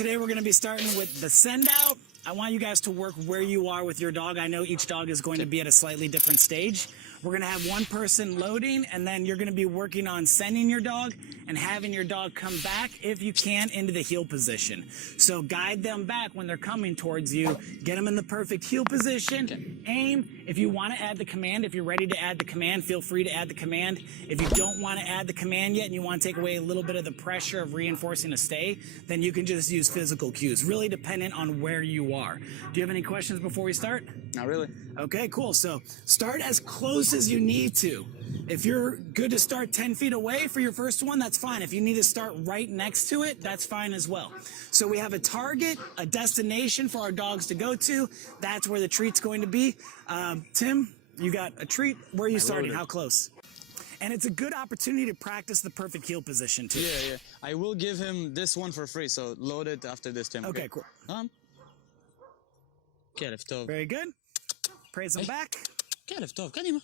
Today we're going to be starting with the send out. I want you guys to work where you are with your dog. I know each dog is going to be at a slightly different stage. We're going to have one person loading, and then you're going to be working on sending your dog and having your dog come back, if you can, into the heel position. So guide them back when they're coming towards you. Get them in the perfect heel position. Okay. Aim. If you want to add the command, if you're ready to add the command, feel free to add the command. If you don't want to add the command yet and you want to take away a little bit of the pressure of reinforcing a stay, then you can just use physical cues, really dependent on where you are. Do you have any questions before we start? Not really. Okay, cool. So start as close as you need to. If you're good to start 10 feet away for your first one, that's fine. If you need to start right next to it, that's fine as well. So we have a target, a destination for our dogs to go to. That's where the treat's going to be. Tim, you got a treat. Where are you starting? How close? And it's a good opportunity to practice the perfect heel position too. Yeah. I will give him this one for free, so load it after this, Tim. Okay, cool. كيف طוב. Very good. Praise them back. كيف طוב, קדימה.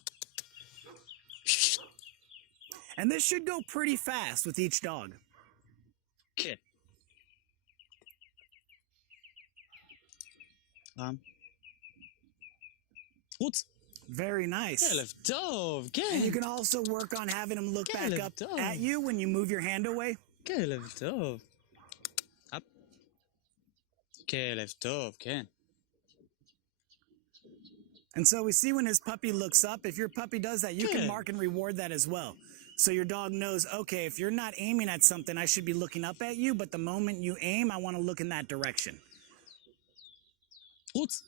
And this should go pretty fast with each dog. כן. חוץ. Very nice. كيف طוב, כן. And you can also work on having them look back up at you when you move your hand away. كيف طוב. up. كيف طוב, כן. And so we see when his puppy looks up, if your puppy does that, you can mark and reward that as well. So your dog knows, okay, if you're not aiming at something, I should be looking up at you, but the moment you aim, I want to look in that direction. חוץ.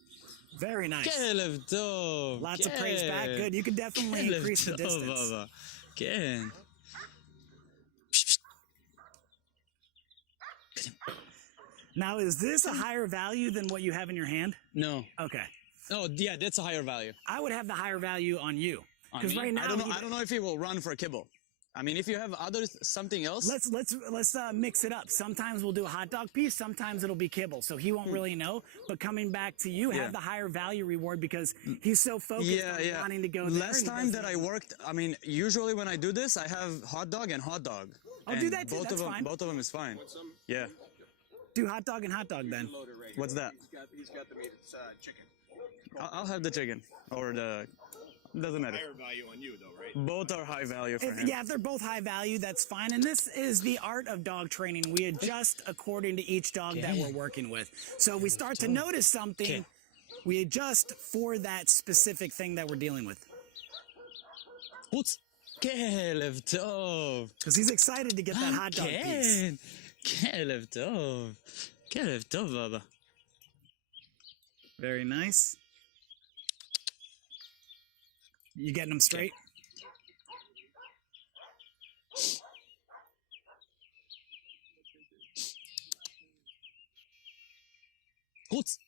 Very nice. كيف طוב. Lots of praise back. Good. You can definitely increase the distance. بابا. כן. Now, is this a higher value than what you have in your hand? No. Okay. Oh, yeah, that's a higher value. I would have the higher value on you. Because right now, I don't know if he will run for a kibble. I mean, if you have something else. Let's mix it up. Sometimes we'll do a hot dog piece. Sometimes it'll be kibble. So he won't really know. But coming back to you, have the higher value reward because he's so focused on wanting to go there. Last time that I worked, I mean, usually when I do this, I have hot dog and hot dog. I'll do that too. That's fine. Both of them is fine. Yeah. Do hot dog and hot dog then. What's that? He's got the meat. It's chicken. I'll have the chicken or the. Doesn't matter. Higher value on you, though, right? Both are high value for him. Yeah, if they're both high value, that's fine. And this is the art of dog training. We adjust according to each dog that we're working with. So if we start to notice something, we adjust for that specific thing that we're dealing with. חוץ. كيف طוב. Because he's excited to get that hot dog piece. كيف طוב. كيف طוב, بابا. Very nice. You getting them straight? חוץ.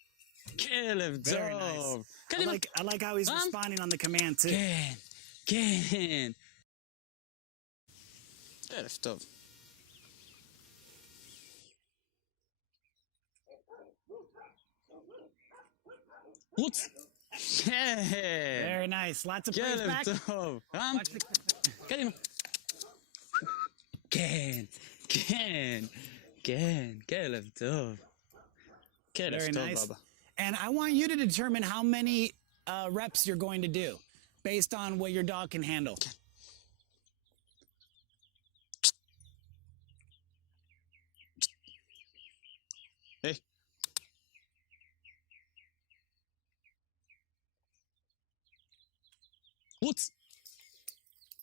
كيف Very طוב. nice. I like how he's responding on the command too. כן. كيف طוב. חוץ. Very nice. Lots of praise back. كيف طוב. קדימה. כן. كيف طוב. Very nice. And I want you to determine how many reps you're going to do based on what your dog can handle. Hey. חוץ.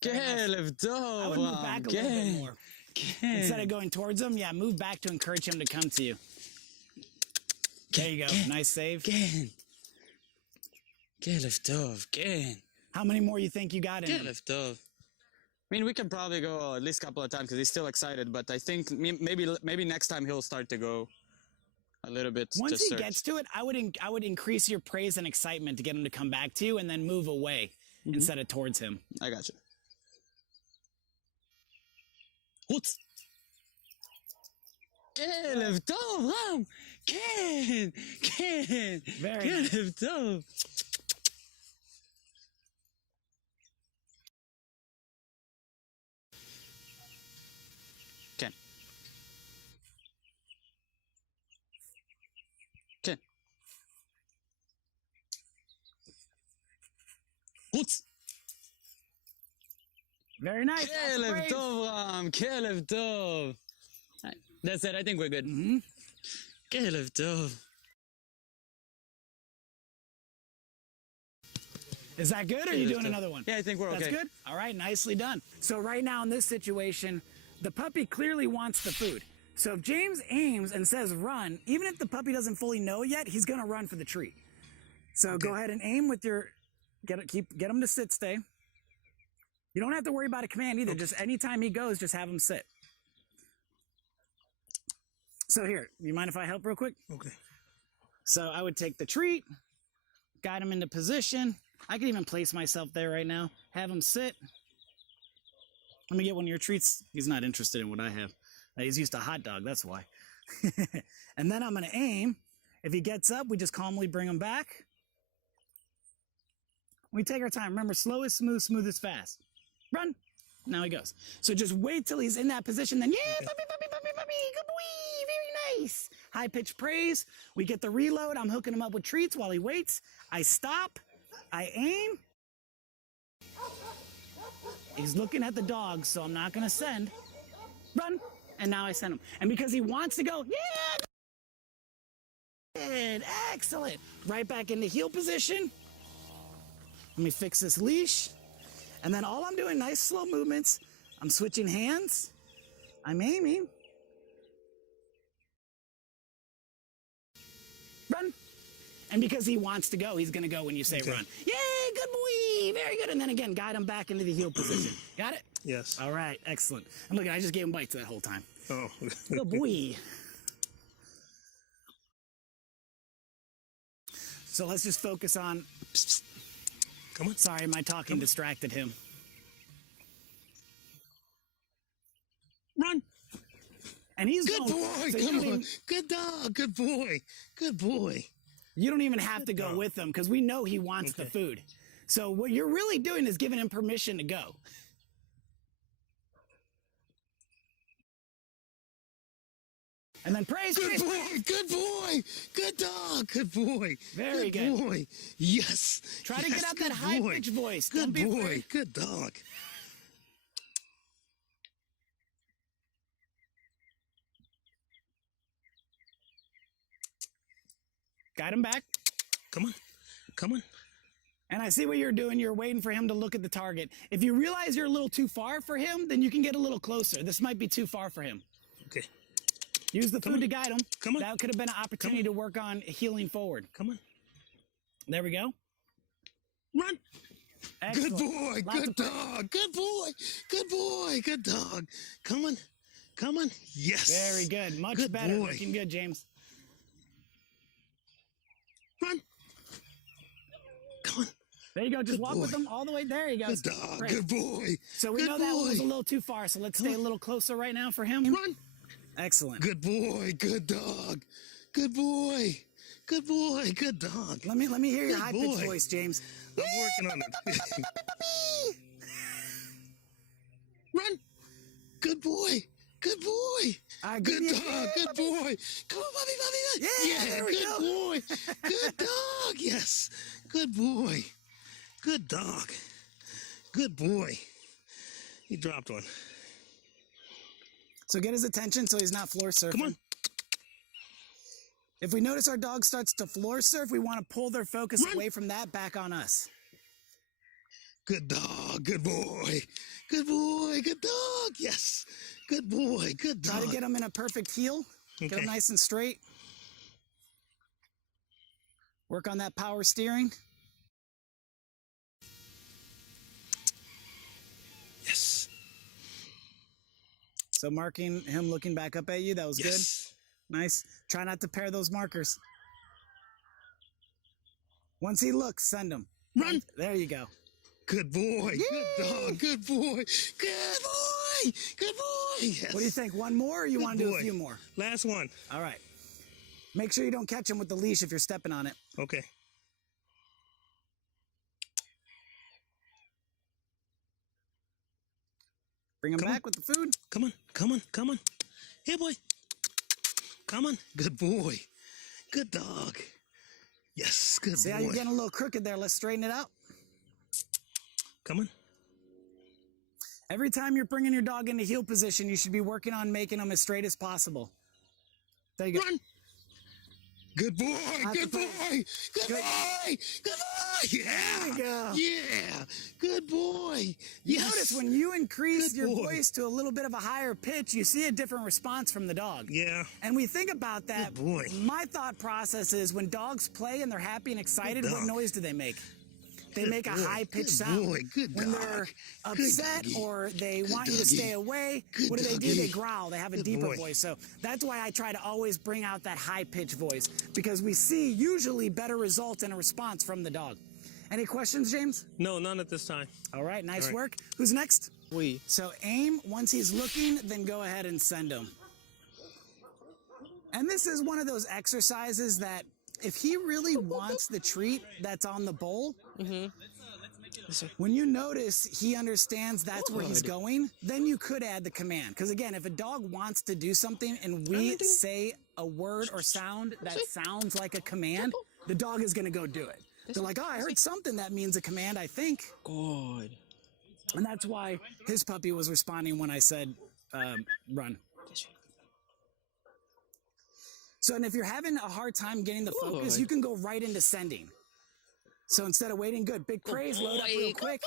كيف طוב. I would move back a little bit more. Instead of going towards him, move back to encourage him to come to you. There you go. Nice save. كيف طוב. How many more you think you got in him? كيف طוב. I mean, we can probably go at least a couple of times because he's still excited, but I think maybe next time he'll start to go a little bit. Once he gets to it, I would increase your praise and excitement to get him to come back to you and then move away instead of towards him. I got you. חוץ. كيف طוב, רם. כן. كيف طוב. כן. Putz. Very nice. Lots of Kelev praise. tov, Ram. Kelev tov. That's it. I think we're good. Kelev tov. Is that good, or are you doing another one? Yeah, I think we're okay. That's good? All right, nicely done. So right now in this situation, the puppy clearly wants the food. So if James aims and says run, even if the puppy doesn't fully know yet, he's gonna run for the treat. So go ahead and aim with your, get him to sit stay. You don't have to worry about a command either. Just anytime he goes, just have him sit. So here, you mind if I help real quick? Okay. So I would take the treat, guide him into position. I can even place myself there right now. Have him sit. Let me get one of your treats. He's not interested in what I have. He's used to a hot dog, that's why. And then I'm gonna aim. If he gets up, we just calmly bring him back. We take our time. Remember, slow is smooth, smooth is fast. Run. Now he goes. So just wait till he's in that position, then yeah, puppy, puppy, puppy, puppy, good boy, very nice. High-pitched praise. We get the reload. I'm hooking him up with treats while he waits. I stop. I aim. He's looking at the dog, so I'm not gonna send. Run. And now I send him. And because he wants to go, yeah, good, excellent. Right back into heel position. Let me fix this leash. And then all I'm doing, nice slow movements. I'm switching hands. I'm aiming. Run. And because he wants to go, he's going to go when you say run. Yay, good boy. Very good. And then again, guide him back into the heel position. Got it? Yes. All right, excellent. And look, I just gave him bites that whole time. Oh. Good boy. So let's just focus on... Come on. Sorry, my talking distracted him. Run. And he's Good going, boy. so Come on. Good dog. Good boy. Good boy. You don't even have to go with him because we know he wants the food. So what you're really doing is giving him permission to go. And then praise. Good boy. Good boy. Good dog. Good boy. Very good. Good boy. Yes. Try to Yes, get out that good high-pitched voice. Good Don't be boy. afraid. Good dog. Guide him back. Come on. Come on. And I see what you're doing. You're waiting for him to look at the target. If you realize you're a little too far for him, then you can get a little closer. This might be too far for him. Okay. Use the food to guide him. Come on. That could have been an opportunity to work on healing forward. Come on. There we go. Run. Excellent. Good boy. Lots Good of dog. Good boy. Good boy. Good dog. Come on. Come on. Yes. Very good. Much Good better. boy. Looking good, James. Run. Come on. There you go. Just Good walk boy. with them all the way. There you go. Good dog. Great. Good boy. So we Good know that one was a boy. little too far, so let's stay a little closer right now for him. Run. Excellent. Good boy. Good dog. Good boy. Good boy. Good dog. Let me hear your Good high-pitched boy. voice, James. I'm working on it. Run. Good boy. Good boy. Good you- dog. Good boy. Come on, puppy, puppy. Yeah, there we good go. boy. Good dog. Yes. Good boy. Good dog. Good boy. He dropped one. So get his attention so he's not floor surfing. Come on. If we notice our dog starts to floor surf, we want to pull their focus Run. away from that back on us. Good dog. Good boy. Good boy. Good dog. Yes. Good boy. Good dog. Try to get him in a perfect heel. Get him Okay. nice and straight. Work on that power steering. Yes. So marking him looking back up at you, that was Yes. good. Nice. Try not to pair those markers. Once he looks, send him. Run. There you go. Good boy. Good dog. Good boy. Good boy. Good boy. Yes. What do you think? One more, or you Good want to do a boy. few more? Last one. All right. Make sure you don't catch him with the leash if you're stepping on it. Okay. Bring him Come back on. with the food. Come on. Come on. Come on. Here, boy. Come on. Good boy. Good dog. Yes. Good See boy. how you're getting a little crooked there? Let's straighten it out. Coming. Every time you're bringing your dog into heel position, you should be working on making them as straight as possible. There you go. Run. Good boy. Good boy. Good Good. boy. Good boy. Yeah. There we go. Yeah. Good boy. You notice when you increase Good your boy. voice to a little bit of a higher pitch, you see a different response from the dog. Yeah. And we think about that. Good boy. My thought process is when dogs play and they're happy and excited, Good what dog. noise do they make? They Good make a boy. high-pitched Good sound. boy. Good when dog. they're Good upset doggy. or they Good want you to doggy. stay away, Good what do? They doggy. growl. They have a Good deeper boy. voice. So that's why I try to always bring out that high-pitched voice, because we see usually better results in a response from the dog. Any questions, James? No, none at this time. All right, nice All right. work. Who's next? We. So aim, once he's looking, then go ahead and send him. And this is one of those exercises that if he really wants the treat that's on the bowl, when you notice he understands that's where he's going, then you could add the command. Because again, if a dog wants to do something and we say a word or sound that sounds like a command, the dog is going to go do it. They're like, oh, I heard something that means a command, I think. Good. And that's why his puppy was responding when I said, run. So, and if you're having a hard time getting the focus, Good. you can go right into sending. So instead of waiting, good, big praise, load up real quick,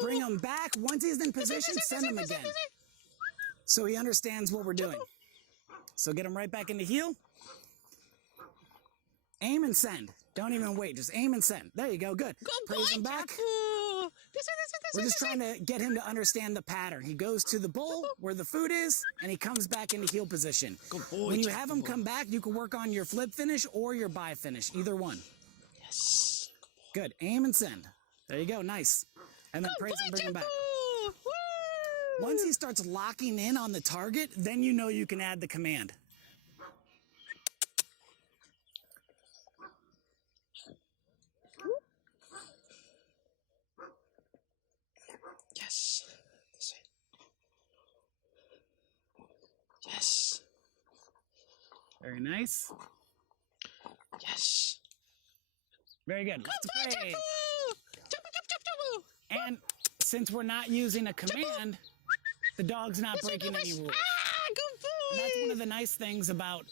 bring him back. Once he's in position, send him again. So he understands what we're doing. So get him right back into heel. Aim and send. Don't even wait, just aim and send. There you go, good. Praise him back. We're just trying to get him to understand the pattern. He goes to the bowl where the food is, and he comes back into heel position. Good boy, When you have him come back, you can work on your flip finish or your bye finish, either one. Yes. Good, aim and send. There you go, nice. And then praise and bring him back. Once he starts locking in on the target, then you know you can add the command. Yes. Yes. Very nice. Yes. Very good. Lots of praise. And since we're not using a command, the dog's not breaking any rules. And that's one of the nice things about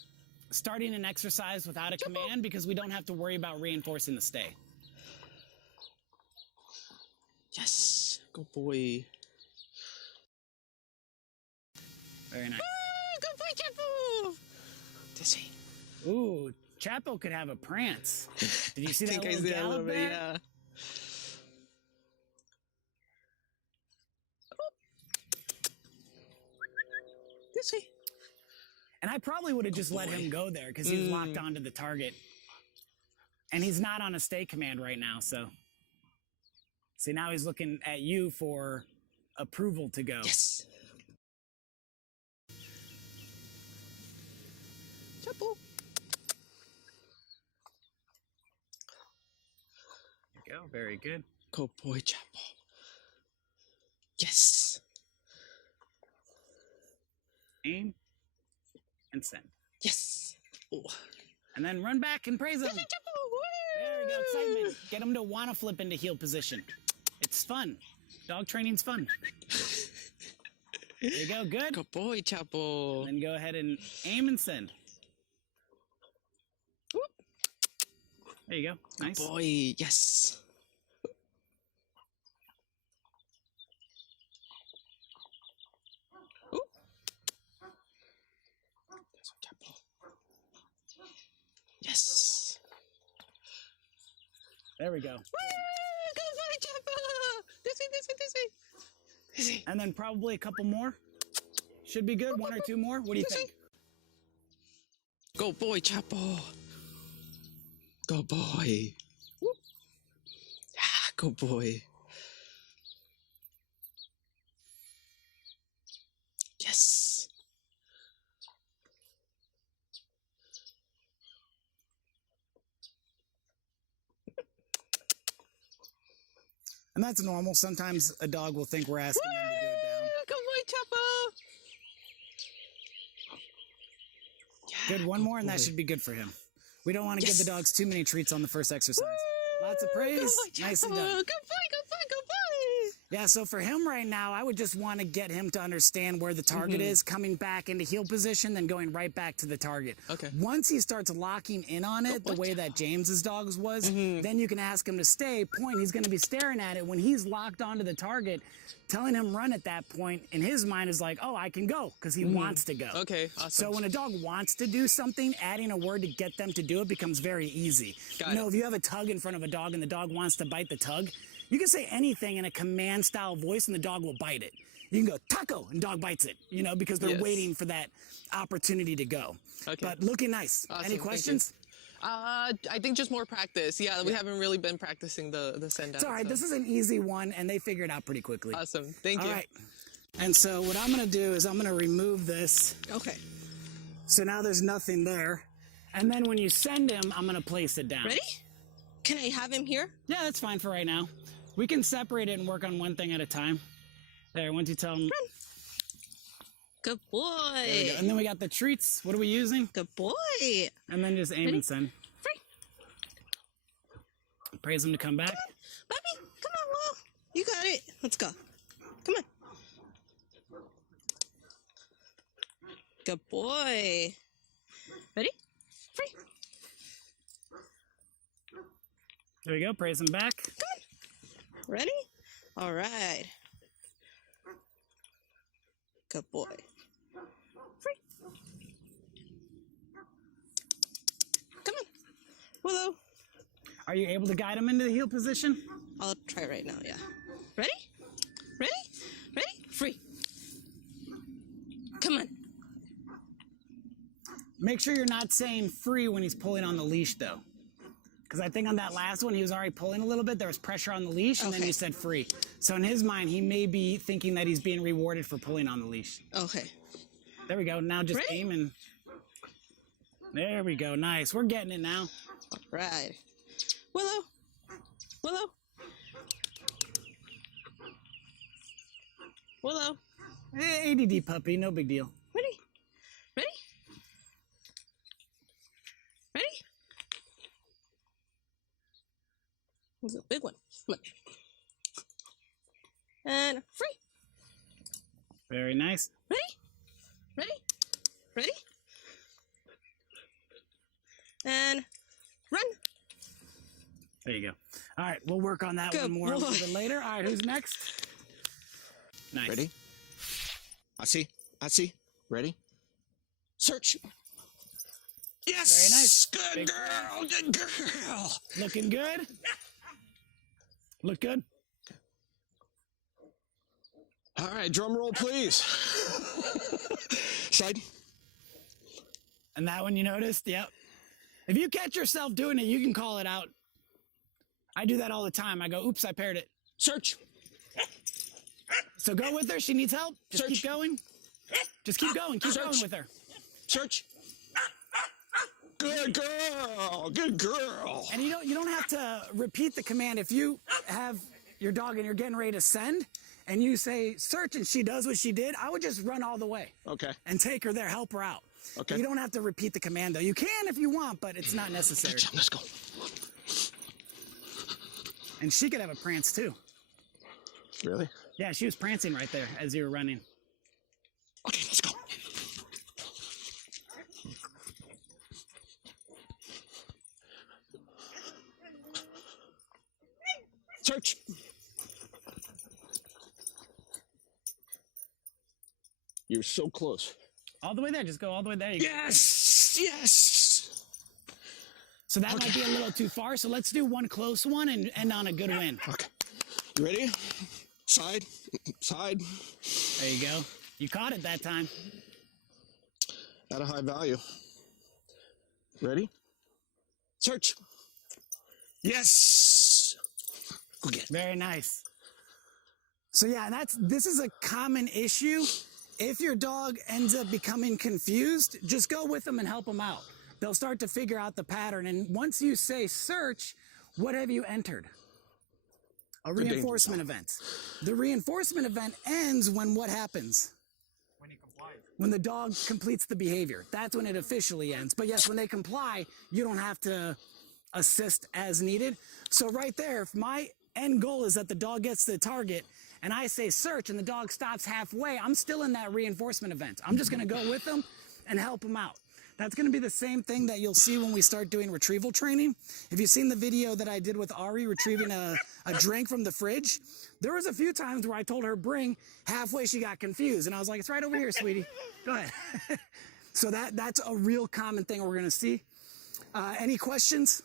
starting an exercise without a command, because we don't have to worry about reinforcing the stay. Yes. Good boy. Very nice. Good boy, Chapo. Dizzy. Ooh, Chapo could have a prance. Did you see that little see that a gallop little bit, there? yeah. Dizzy. And I probably would have just let him go there because he was locked onto the target. And he's not on a stay command right now, so. See, now he's looking at you for approval to go. Yes. Chapo. There you go, very good. Good boy, Chapo. Yes. Aim and send. Yes. Oh. And then run back and praise him. There we go, excitement. Get him to want to flip into heel position. It's fun. Dog training's fun. There you go, good. Good boy, Chapo. Then go ahead and aim and send. There you go, nice. Good boy, yes. Ooh. That's what Chapo. Yes. There we go. Good boy, Chapo. Dizzy. And then probably a couple more. Should be good, one or two more. What do you think? Good boy, Chapo. Good boy. Ah, good boy. Yes. And that's normal. Sometimes a dog will think we're asking them to do it down. Good boy, Chapo. Yeah, Good, one more, and that boy. should be good for him. We don't want to give Yes. the dogs too many treats on the first exercise. Lots of praise. Good boy, Nicely Chapo. done. Good boy, good boy, good boy. Yeah, so for him right now, I would just want to get him to understand where the target is, coming back into heel position, then going right back to the target. Okay. Once he starts locking in on it, the way that James's dog's was, then you can ask him to stay. Point, he's going to be staring at it. When he's locked onto the target, telling him run at that point, in his mind is like, oh, I can go, because he wants to go. Okay, awesome. So when a dog wants to do something, adding a word to get them to do it becomes very easy. Got You know, it. if you have a tug in front of a dog and the dog wants to bite the tug, you can say anything in a command style voice and the dog will bite it. You can go taco and dog bites it, you know, because they're Yes. waiting for that opportunity to go. Okay. But looking nice. Awesome, Any thank you. questions? I think just more practice. Yeah, we haven't really been practicing the send out. It's all right. so. This is an easy one and they figure it out pretty quickly. Awesome. Thank All you. right. And so what I'm going to do is I'm going to remove this. Okay. So now there's nothing there. And then when you send him, I'm going to place it down. Ready? Can I have him here? Yeah, that's fine for right now. We can separate it and work on one thing at a time. There, once you tell him. Good There we boy. go. And then we got the treats. What are we using? Good boy. And then just aim and send. Free. Praise him to come back. Puppy, come on, Will. You got it. Let's go. Come on. Good boy. Ready? Free. There we go. Praise him back. Ready? All right. Good boy. Free. Come on. Willow. Are you able to guide him into the heel position? I'll try right now, yeah. Ready? Ready? Ready? Free. Come on. Make sure you're not saying free when he's pulling on the leash, though. Because I think on that last one, he was already pulling a little bit. There was pressure on the leash, and then Okay. you said free. So in his mind, he may be thinking that he's being rewarded for pulling on the leash. Okay. There we go. Now just Ready? aim and... There we go. Nice. We're getting it now. All right. Willow. Willow. Willow. ADD puppy. No big deal. Ready? Ready? Ready? This is a big one. Come on. And free. Very nice. Ready? Ready? Ready? And run. There you go. All right. We'll work on that Good one more a boy. little bit later. All right. Who's next? Nice. Ready? I see. Ready? Search. Yes. Very nice. Good Big- girl. Good girl. Looking good? Look good? All right, drum roll, please. Side. And that one you noticed? Yep. If you catch yourself doing it, you can call it out. I do that all the time. I go, oops, I paired it. Search. So go with her. She needs help. Just Search. keep going. Just keep going. Keep going Search. with her. Search. Good girl. Good girl. And you don't have to repeat the command. If you have your dog and you're getting ready to send and you say search and she does what she did, I would just run all the way Okay. and take her there, help her out. Okay. You don't have to repeat the command though. You can if you want, but it's not necessary. Good job. Let's go. And she could have a prance too. Really? Yeah, she was prancing right there as you were running. Okay, let's go. Search. You're so close. All the way there. Just go all the way there. You go. Yes. Yes. So that might be a little too far. So let's do one close one and end on a good win. Okay. You ready? Side. Side. There you go. You caught it that time. At a high value. Ready? Search. Yes. Go get it. Very nice. So yeah, this is a common issue. If your dog ends up becoming confused, just go with them and help them out. They'll start to figure out the pattern. And once you say search, what have you entered? A danger reinforcement event. The reinforcement event ends when what happens? When he complies. When the dog completes the behavior. That's when it officially ends. But yes, when they comply, you don't have to assist as needed. So right there, if my end goal is that the dog gets to the target and I say search and the dog stops halfway, I'm still in that reinforcement event. I'm just gonna go with them and help them out. That's gonna be the same thing that you'll see when we start doing retrieval training. If you've seen the video that I did with Ari retrieving a drink from the fridge, there was a few times where I told her bring, halfway she got confused. And I was like, it's right over here, sweetie. Go ahead. So that's a real common thing we're gonna see. Any questions?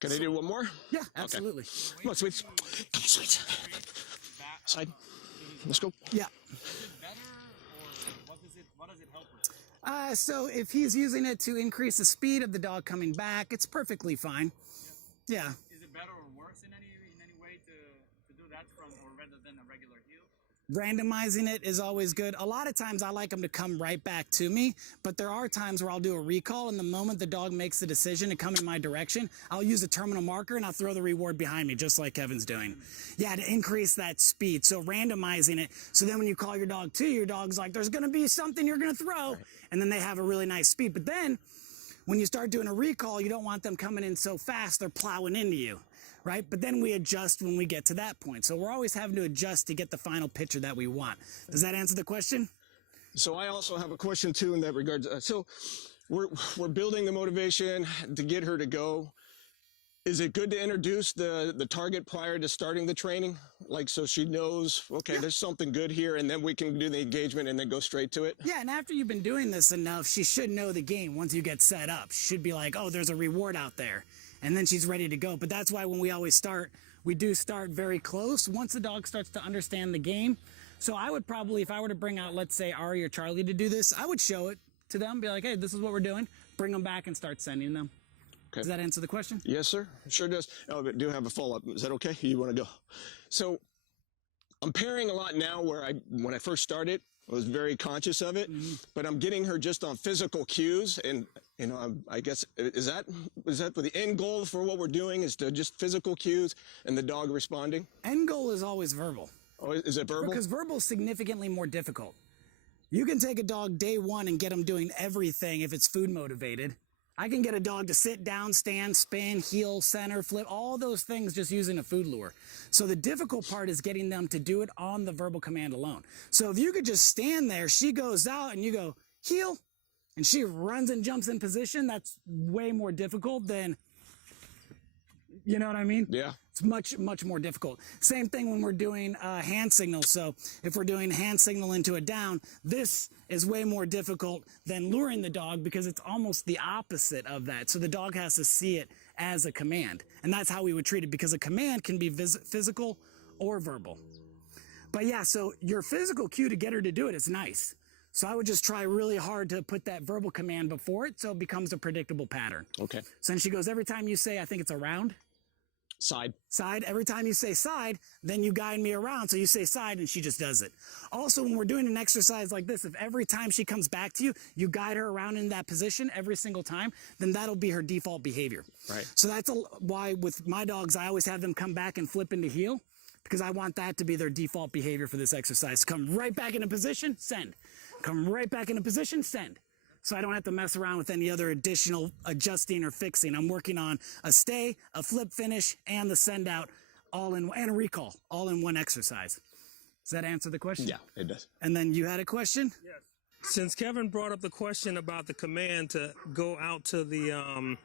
Can I do one more? Yeah, absolutely. Come on, sweets. Come on, sweets. Side. Let's go. Yeah. What does it help with? So if he's using it to increase the speed of the dog coming back, it's perfectly fine. Yeah. Is it better or worse in any way to do that rather than a regular heel? Randomizing it is always good. A lot of times I like them to come right back to me, but there are times where I'll do a recall, and the moment the dog makes the decision to come in my direction, I'll use a terminal marker and I'll throw the reward behind me, just like Kevin's doing. Yeah, to increase that speed. So randomizing it, so then when you call your dog to, your dog's like, there's gonna be something you're gonna throw, right. And then they have a really nice speed. But then, when you start doing a recall, you don't want them coming in so fast they're plowing into you, right? But then we adjust when we get to that point. So we're always having to adjust to get the final picture that we want. Does that answer the question? So I also have a question too in that regard. So we're building the motivation to get her to go. Is it good to introduce the target prior to starting the training? Like, so she knows, okay, yeah, there's something good here, and then we can do the engagement and then go straight to it? Yeah, and after you've been doing this enough, she should know the game once you get set up. She should be like, oh, there's a reward out there. And then she's ready to go. But that's why when we always start, we do start very close once the dog starts to understand the game. So I would probably, if I were to bring out, let's say, Ari or Charlie to do this, I would show it to them, be like, hey, this is what we're doing. Bring them back and start sending them. Okay. Does that answer the question? Yes, sir. It sure does. Oh, but do have a follow-up. Is that okay? You want to go? So I'm pairing a lot now where when I first started, I was very conscious of it, but I'm getting her just on physical cues. And, you know, I guess, is that the end goal for what we're doing, is to just physical cues and the dog responding? End goal is always verbal. Oh, is it verbal? Because verbal is significantly more difficult. You can take a dog day one and get them doing everything if it's food motivated. I can get a dog to sit down, stand, spin, heel, center, flip, all those things just using a food lure. So the difficult part is getting them to do it on the verbal command alone. So if you could just stand there, she goes out and you go, heel, and she runs and jumps in position, that's way more difficult than, you know what I mean? Yeah. It's much, much more difficult. Same thing when we're doing hand signals. So if we're doing hand signal into a down, this is way more difficult than luring the dog because it's almost the opposite of that. So the dog has to see it as a command. And that's how we would treat it, because a command can be physical or verbal. But yeah, so your physical cue to get her to do it is nice. So I would just try really hard to put that verbal command before it so it becomes a predictable pattern. Okay. So then she goes, every time you say, I think it's around. Side. Side. Every time you say side, then you guide me around. So you say side and she just does it. Also, when we're doing an exercise like this, if every time she comes back to you, you guide her around in that position every single time, then that'll be her default behavior. Right. So that's why with my dogs, I always have them come back and flip into heel, because I want that to be their default behavior for this exercise. Come right back into position, send. Come right back into position, send. So I don't have to mess around with any other additional adjusting or fixing. I'm working on a stay, a flip finish, and the send out and a recall, all in one exercise. Does that answer the question? Yeah, it does. And then you had a question? Yes. Since Kevin brought up the question about the command to go out to the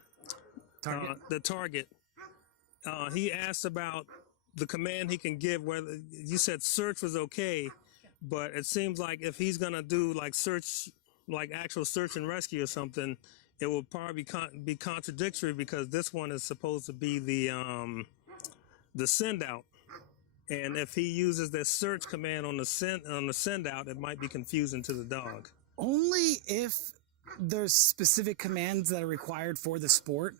target, he asked about the command he can give. Whether you said search was okay, but it seems like if he's gonna do like search, like actual search and rescue or something, it will probably be contradictory, because this one is supposed to be the send out, and if he uses the search command on the send out, it might be confusing to the dog. Only if there's specific commands that are required for the sport.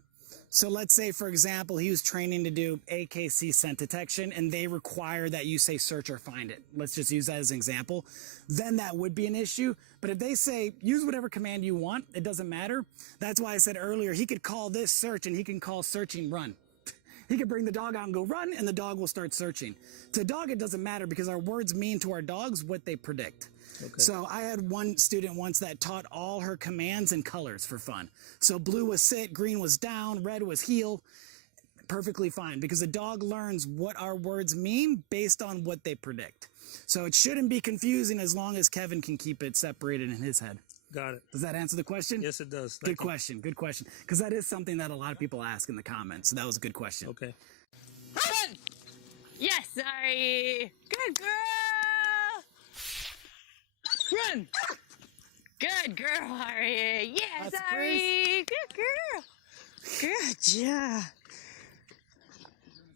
So let's say, for example, he was training to do AKC scent detection and they require that you say search or find it. Let's just use that as an example. Then that would be an issue. But if they say use whatever command you want, it doesn't matter. That's why I said earlier, he could call this search and he can call searching run. He could bring the dog out and go run, and the dog will start searching. To a dog, it doesn't matter, because our words mean to our dogs what they predict. Okay. So I had one student once that taught all her commands in colors for fun. So blue was sit, green was down, red was heel. perfectly fine because the dog learns what our words mean based on what they predict. So it shouldn't be confusing as long as Kevin can keep it separated in his head. Got it. Does that answer the question? Yes, it does. Good question. Good question. Because that is something that a lot of people ask in the comments. So that was a good question. Okay. Run! Yes, sorry. Good girl. Run. Good girl, Ari. Yeah, That's sorry. Good girl. Good job.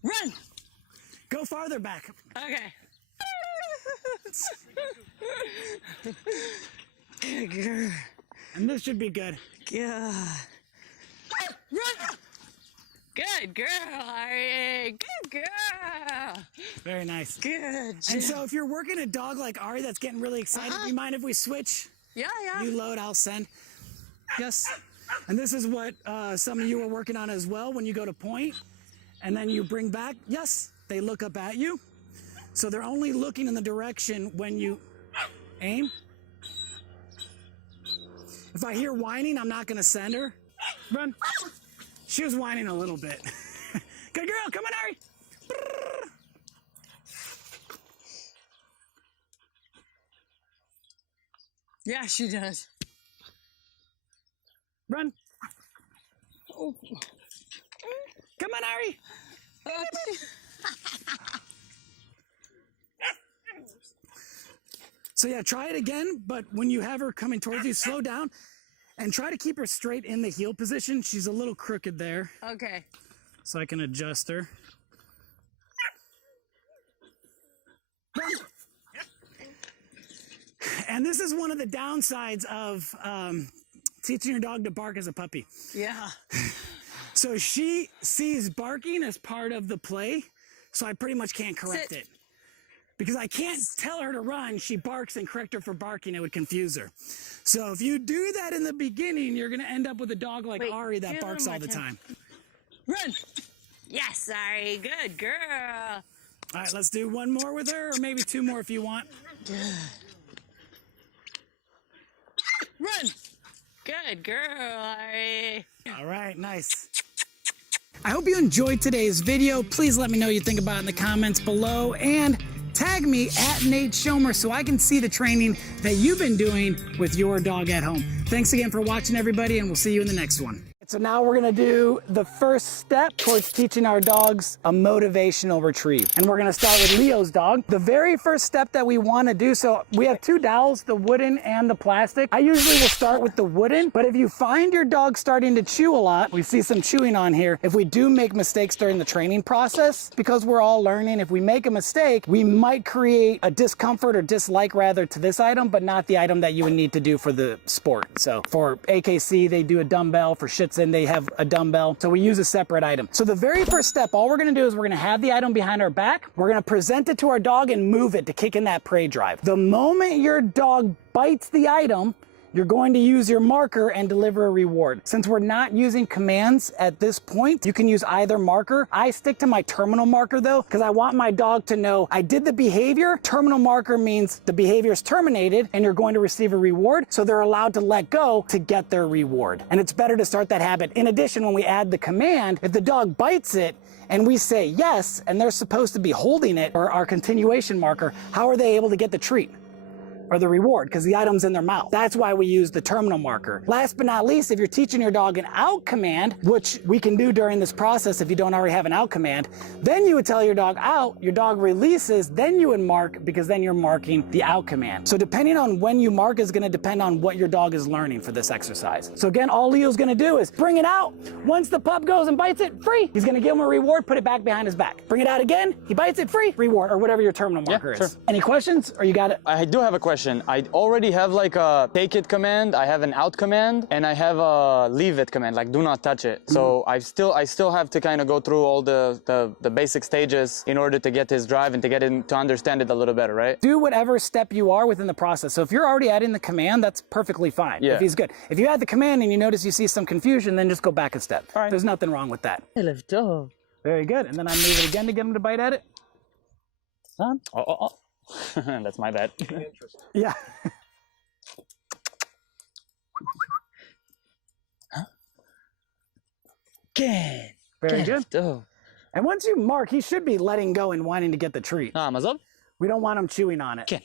Run. Go farther back. Okay. Good girl. And this should be good. Good. Run. Good girl, Ari. Good girl. Very nice. Good job. And so if you're working a dog like Ari that's getting really excited, do you mind if we switch? Yeah. You load, I'll send. Yes. And this is what some of you are working on as well when you go to point and then you bring back. Yes, they look up at you. So they're only looking in the direction when you aim. If I hear whining, I'm not going to send her. Run. She was whining a little bit. Good girl, come on, Ari. Yeah, she does. Run. Oh. Come on, Ari. So yeah, try it again, but when you have her coming towards you, slow down and try to keep her straight in the heel position. She's a little crooked there, Okay. so I can adjust her. Run. And this is one of the downsides of teaching your dog to bark as a puppy. Yeah. So she sees barking as part of the play, so I pretty much can't correct it. Because I can't tell her to run, she barks and correct her for barking, it would confuse her. So if you do that in the beginning, you're gonna end up with a dog like Ari that barks all the time. Run. Yes, sorry. Good girl. All right, let's do one more with her, or maybe two more if you want. Run. Good girl, Ari. All right, nice. I hope you enjoyed today's video. Please let me know what you think about it in the comments below, and tag me at Nate Schomer so I can see the training that you've been doing with your dog at home. Thanks again for watching, everybody, and we'll see you in the next one. So now we're gonna do the first step towards teaching our dogs a motivational retrieve. And we're gonna start with Leo's dog. The very first step that we wanna do, so we have two dowels, the wooden and the plastic. I usually will start with the wooden, but if you find your dog starting to chew a lot, we see some chewing on here. If we do make mistakes during the training process, because we're all learning, if we make a mistake, we might create a discomfort or dislike rather to this item, but not the item that you would need to do for the sport. So for AKC, they do a dumbbell. For Shih Tzu, they have a dumbbell. So we use a separate item. So the very first step, all we're gonna do is we're gonna have the item behind our back. We're gonna present it to our dog and move it to kick in that prey drive. The moment your dog bites the item, you're going to use your marker and deliver a reward. Since we're not using commands at this point, you can use either marker. I stick to my terminal marker though, because I want my dog to know I did the behavior. Terminal marker means the behavior is terminated and you're going to receive a reward. So they're allowed to let go to get their reward. And it's better to start that habit. In addition, when we add the command, if the dog bites it, and we say yes, and they're supposed to be holding it, or our continuation marker, how are they able to get the treat? Or the reward, because the item's in their mouth. That's why we use the terminal marker. Last but not least, if you're teaching your dog an out command, which we can do during this process if you don't already have an out command, then you would tell your dog out, your dog releases, then you would mark, because then you're marking the out command. So depending on when you mark is gonna depend on what your dog is learning for this exercise. So again, all Leo's gonna do is bring it out. Once the pup goes and bites it, free. He's gonna give him a reward, put it back behind his back. Bring it out again, he bites it, free, reward, or whatever your terminal marker is. Sure. Any questions, or you got it? I do have a question. I already have like a take it command, I have an out command, and I have a leave it command, like do not touch it. So I still have to kind of go through all the basic stages in order to get his drive and to get him to understand it a little better, right? Do whatever step you are within the process. So if you're already adding the command, that's perfectly fine. Yeah. If he's good. If you add the command and you notice you see some confusion, then just go back a step. All right. There's nothing wrong with that. I love dog. Very good. And then I move it again to get him to bite at it. Son? Oh. That's my bad. Yeah. Good. Very good. Dog. And once you mark, he should be letting go and wanting to get the treat. مظبط. We don't want him chewing on it. كان.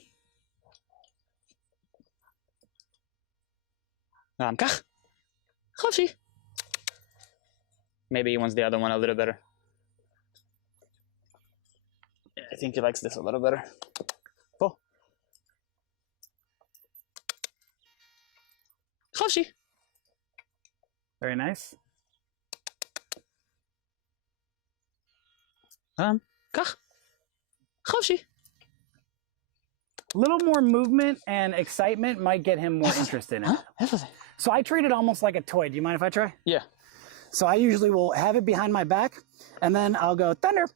كخ. خافشي. Maybe he wants the other one a little better. Yeah, I think he likes this a little better. Oh. خافشي. Very nice. كخ. خافشي. A little more movement and excitement might get him more interested in it. So I treat it almost like a toy. Do you mind if I try? Yeah. So I usually will have it behind my back, and then I'll go, thunder.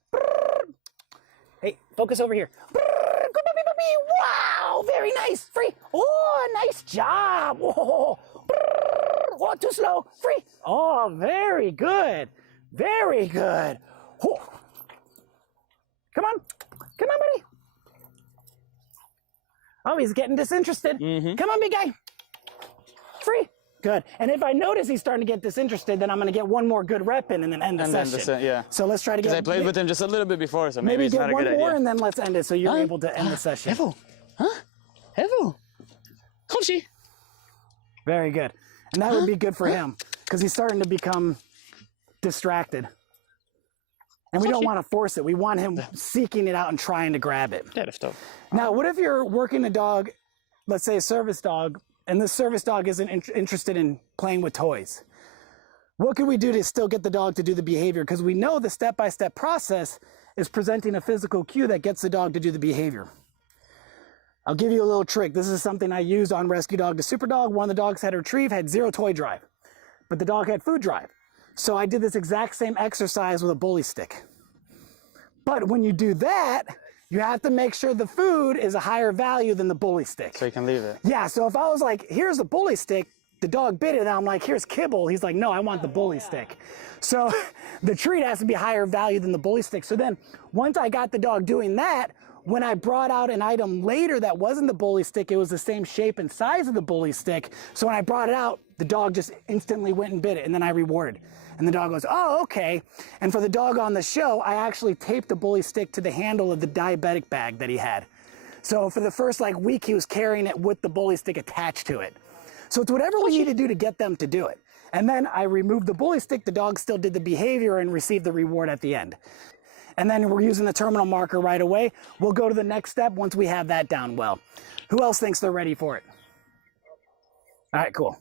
Hey, focus over here. Wow, very nice. Free. Oh, nice job. Whoa. Oh, too slow. Free. Oh, very good. Very good. Whoa. Come on. Come on, buddy. Oh, he's getting disinterested. Come on, big guy. Free. Good. And if I notice he's starting to get disinterested, then I'm going to get one more good rep in and then end the session. Yeah. So let's try to get... I played with him just a little bit before, so maybe maybe it's get not a one good more idea. and then let's end it so you're able to end the session. Evo. Huh? Evo. خافشي. Very good. And that would be good for him because he's starting to become distracted. And we don't want to force it. We want him seeking it out and trying to grab it. Now, what if you're working a dog, let's say a service dog, and this service dog isn't interested in playing with toys? What can we do to still get the dog to do the behavior? Because we know the step-by-step process is presenting a physical cue that gets the dog to do the behavior. I'll give you a little trick. This is something I used on Rescue Dog to Super Dog. One of the dogs had retrieve, had 0 toy drive, but the dog had food drive. So I did this exact same exercise with a bully stick. But when you do that, you have to make sure the food is a higher value than the bully stick. So you can leave it. Yeah, so if I was like, here's the bully stick, the dog bit it, and I'm like, here's kibble. He's like, no, I want the bully stick. So the treat has to be higher value than the bully stick. So then once I got the dog doing that, when I brought out an item later that wasn't the bully stick, it was the same shape and size of the bully stick. So when I brought it out, the dog just instantly went and bit it, and then I rewarded. And the dog goes, oh, okay. And for the dog on the show, I actually taped the bully stick to the handle of the diabetic bag that he had. So for the first week, he was carrying it with the bully stick attached to it. So it's whatever we need to do to get them to do it. And then I removed the bully stick, the dog still did the behavior and received the reward at the end. And then we're using the terminal marker right away. We'll go to the next step once we have that down well. Who else thinks they're ready for it? All right, cool.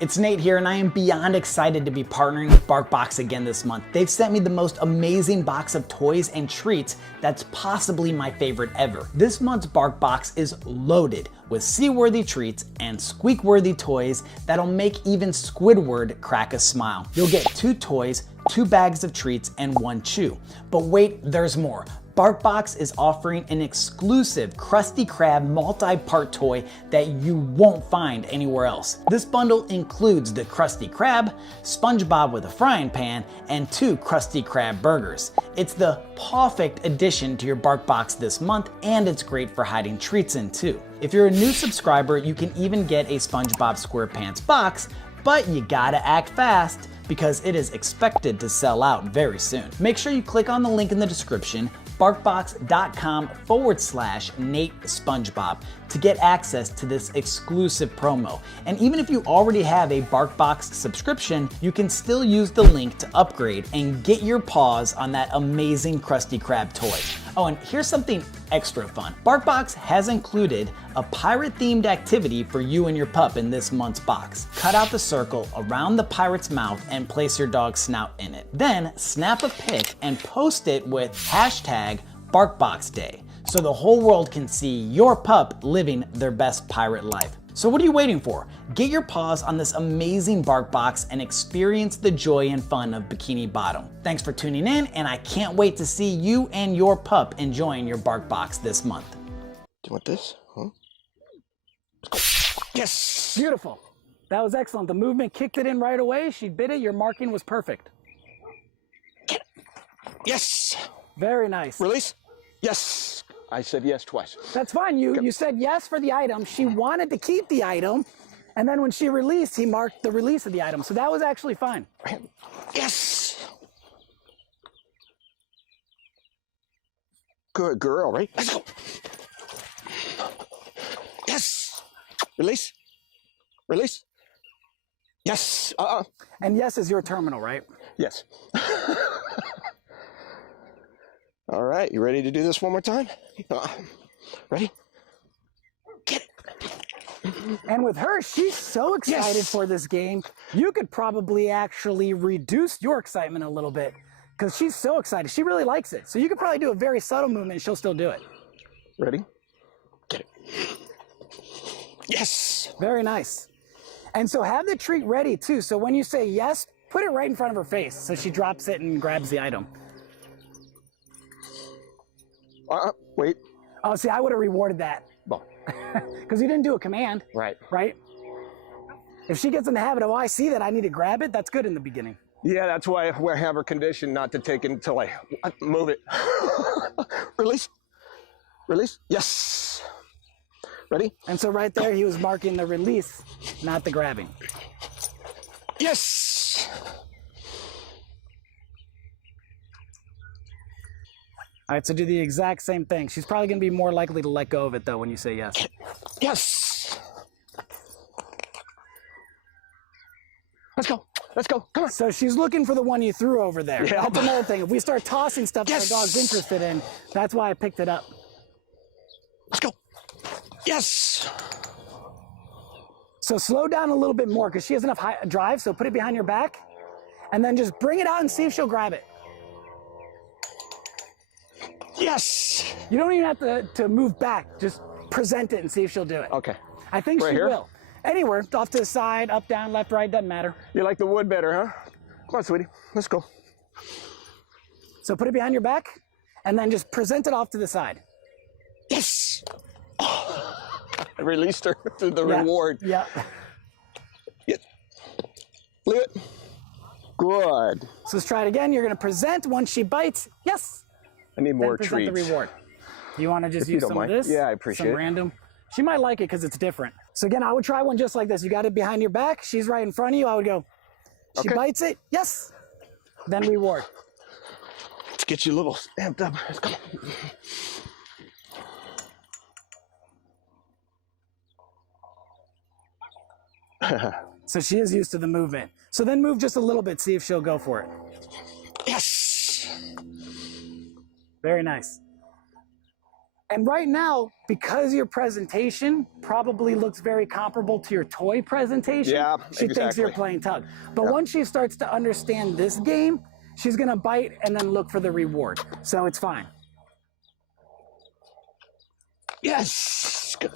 It's Nate here, and I am beyond excited to be partnering with BarkBox again this month. They've sent me the most amazing box of toys and treats that's possibly my favorite ever. This month's BarkBox is loaded with seaworthy treats and squeak-worthy toys that'll make even Squidward crack a smile. You'll get 2 toys, 2 bags of treats, and 1 chew. But wait, there's more. BarkBox is offering an exclusive Krusty Krab multi-part toy that you won't find anywhere else. This bundle includes the Krusty Krab, SpongeBob with a frying pan, and 2 Krusty Krab burgers. It's the perfect addition to your BarkBox this month, and it's great for hiding treats in too. If you're a new subscriber, you can even get a SpongeBob SquarePants box, but you gotta act fast because it is expected to sell out very soon. Make sure you click on the link in the description, barkbox.com/Nate SpongeBob, to get access to this exclusive promo. And even if you already have a BarkBox subscription, you can still use the link to upgrade and get your paws on that amazing Krusty Krab toy. Oh, and here's something extra fun. BarkBox has included a pirate-themed activity for you and your pup in this month's box. Cut out the circle around the pirate's mouth and place your dog's snout in it. Then snap a pic and post it with #BarkBoxDay so the whole world can see your pup living their best pirate life. So what are you waiting for? Get your paws on this amazing BarkBox and experience the joy and fun of Bikini Bottom. Thanks for tuning in, and I can't wait to see you and your pup enjoying your BarkBox this month. Do you want this? Huh? Yes! Beautiful. That was excellent. The movement kicked it in right away. She bit it. Your marking was perfect. Yes! Very nice. Release? Yes! I said yes twice. That's fine. You said yes for the item. She wanted to keep the item, and then when she released, he marked the release of the item. So that was actually fine. Yes! Good girl, right? Let's go. Yes. Release. Release. Yes. And yes is your terminal, right? Yes. All right, you ready to do this one more time? Ready? Get it. And with her, she's so excited Yes. for this game, you could probably actually reduce your excitement a little bit because she's so excited. She really likes it. So you could probably do a very subtle movement and she'll still do it. Ready? Get it. Yes. Very nice. And so have the treat ready too. So when you say yes, put it right in front of her face so she drops it and grabs the item. Wait. Oh, see, I would have rewarded that. Because you didn't do a command. Right. Right? If she gets in the habit of, oh, I see that, I need to grab it, that's good in the beginning. Yeah, that's why I have her conditioned not to take it until I move it. Release. Release. Yes. Ready? And so right there, he was marking the release, not the grabbing. Yes. All right, so do the exact same thing. She's probably going to be more likely to let go of it, though, when you say yes. Yes. Let's go. Let's go. Come on. So she's looking for the one you threw over there. Yeah. That's another thing. If we start tossing stuff Yes. that our dog's interested in, that's why I picked it up. Let's go. Yes. So slow down a little bit more because she has enough drive, so put it behind your back, and then just bring it out and see if she'll grab it. Yes. You don't even have to move back. Just present it and see if she'll do it. Okay. I think Right she here? will. Anywhere, off to the side, up, down, left, right, doesn't matter. You like the wood better, huh? Come on, sweetie. Let's go. So put it behind your back, and then just present it off to the side. Yes. I released her to the Yeah. reward. Yeah. Yeah. Leave it. Good. So let's try it again. You're going to present. Once she bites, yes. I need more Then present treats. the reward. You want to just If you use don't some mind. of this? Yeah, I appreciate some it. random. She might like it because it's different. So again, I would try one just like this. You got it behind your back. She's right in front of you. I would go, she Okay. bites it. Yes. Then reward. Let's get you a little amped up. Let's go. So she is used to the movement. So then move just a little bit. See if she'll go for it. Yes. Very nice. And right now, because your presentation probably looks very comparable to your toy presentation, Yeah, she thinks you're exactly. playing tug. But once she starts to understand this game, she's gonna bite and then look for the reward. So it's fine. Yes. Good.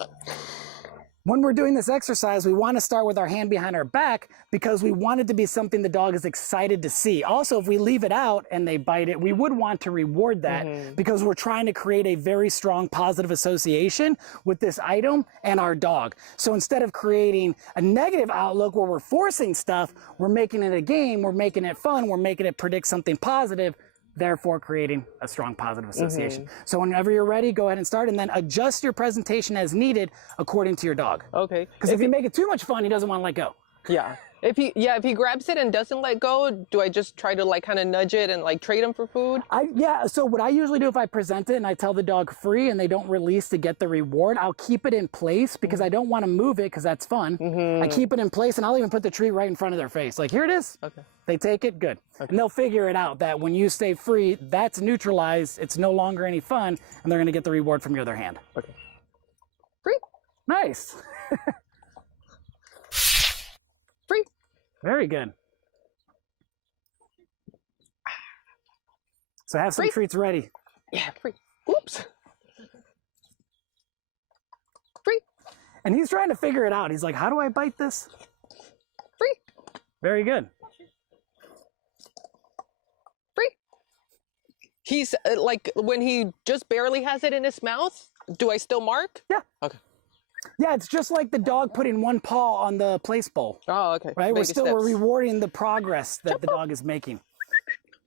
When we're doing this exercise, we want to start with our hand behind our back because we want it to be something the dog is excited to see. Also, if we leave it out and they bite it, we would want to reward that because we're trying to create a very strong positive association with this item and our dog. So instead of creating a negative outlook where we're forcing stuff, we're making it a game, we're making it fun, we're making it predict something positive, therefore creating a strong positive association. So whenever you're ready, go ahead and start and then adjust your presentation as needed according to your dog. Okay. Because if you make it too much fun, he doesn't want to let go. Yeah. If he grabs it and doesn't let go, do I just try to like kind of nudge it and like trade him for food? So what I usually do if I present it and I tell the dog free and they don't release to get the reward, I'll keep it in place because I don't want to move it because that's fun. I keep it in place and I'll even put the treat right in front of their face. Like, here it is. Okay. They take it, good. And they'll figure it out that when you stay free, that's neutralized. It's no longer any fun and they're going to get the reward from your other hand. Okay. Free. Nice. Free. Very good. So have some Free. treats ready. Yeah, free. Oops. Free. And he's trying to figure it out. He's like, how do I bite this? Free. Very good. Free. He's like when he just barely has it in his mouth, do I still mark? Yeah. Okay. Yeah, it's just like the dog putting one paw on the place bowl. Oh, okay. Right? Baby We're steps. rewarding the progress that the dog is making.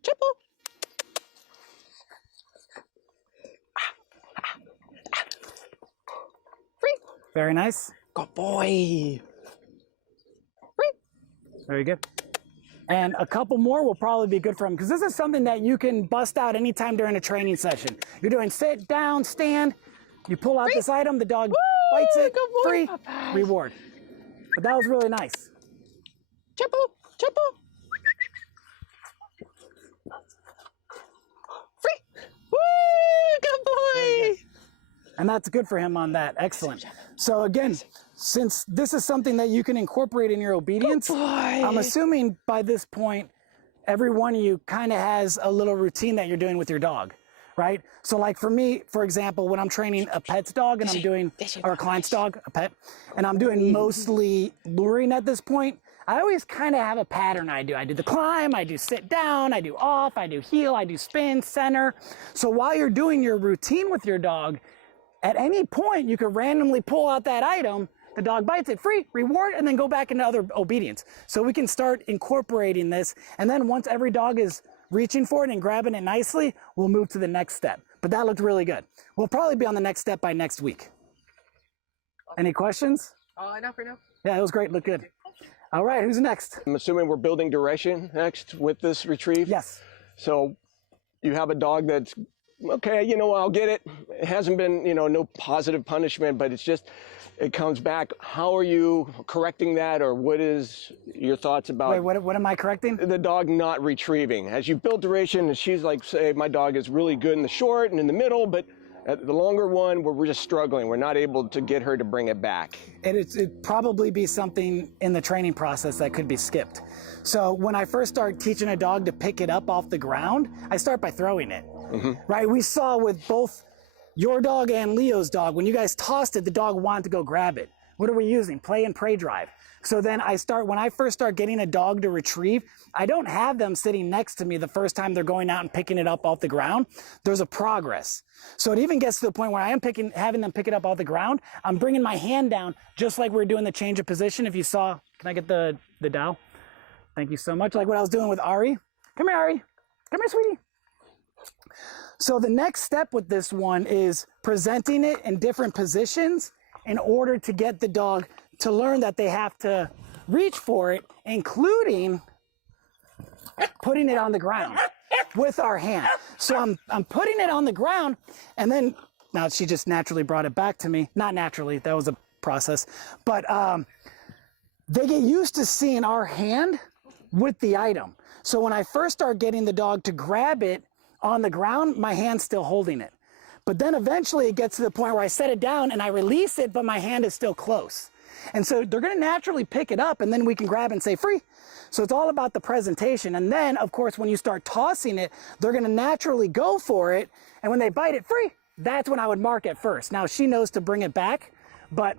Chipple. Free. Very nice. Good boy. Free. Very good. And a couple more will probably be good for him because this is something that you can bust out anytime during a training session. You're doing sit, down, stand. You pull out this item, the dog bites it, free, reward. But that was really nice. Chippo, chippo. Free. Woo, good boy. And that's good for him on that. Excellent. So again, since this is something that you can incorporate in your obedience, I'm assuming by this point, every one of you kind of has a little routine that you're doing with your dog, right? So like for me, for example, when I'm training a pet's dog and I'm doing, or a client's dog, a pet, and I'm doing mostly luring at this point, I always kind of have a pattern I do. I do the climb, I do sit down, I do off, I do heel, I do spin, center. So while you're doing your routine with your dog, at any point you could randomly pull out that item, the dog bites it, free, reward, and then go back into other obedience. So we can start incorporating this, and then once every dog is reaching for it and grabbing it nicely, we'll move to the next step. But that looked really good. We'll probably be on the next step by next week. Any questions? Not for now. Yeah, it was great, looked good. All right, who's next? I'm assuming we're building duration next with this retrieve. Yes. So you have a dog that's, okay, you know, I'll get it. It hasn't been, you know, no positive punishment, but it's just, it comes back. How are you correcting that, or what is your thoughts about What am I correcting? the dog not retrieving? As you build duration, and she's like, say, my dog is really good in the short and in the middle, but at the longer one, we're just struggling. We're not able to get her to bring it back. It'd probably be something in the training process that could be skipped. So when I first start teaching a dog to pick it up off the ground, I start by throwing it, right? We saw with both your dog and Leo's dog, when you guys tossed it, the dog wanted to go grab it. What are we using? Play and pray drive. So then when I first start getting a dog to retrieve, I don't have them sitting next to me the first time they're going out and picking it up off the ground. There's a progress. So it even gets to the point where I am having them pick it up off the ground. I'm bringing my hand down just like we're doing the change of position. If you saw, can I get the dowel? Thank you so much. Like what I was doing with Ari. Come here, Ari. Come here, sweetie. So the next step with this one is presenting it in different positions in order to get the dog to learn that they have to reach for it, including putting it on the ground with our hand. So I'm putting it on the ground, and then, now she just naturally brought it back to me. Not naturally, that was a process. But they get used to seeing our hand with the item. So when I first start getting the dog to grab it on the ground, my hand's still holding it. But then eventually it gets to the point where I set it down and I release it, but my hand is still close. And so they're gonna naturally pick it up, and then we can grab and say free. So it's all about the presentation. And then, of course, when you start tossing it, they're gonna naturally go for it. And when they bite it, free, that's when I would mark it first. Now she knows to bring it back, but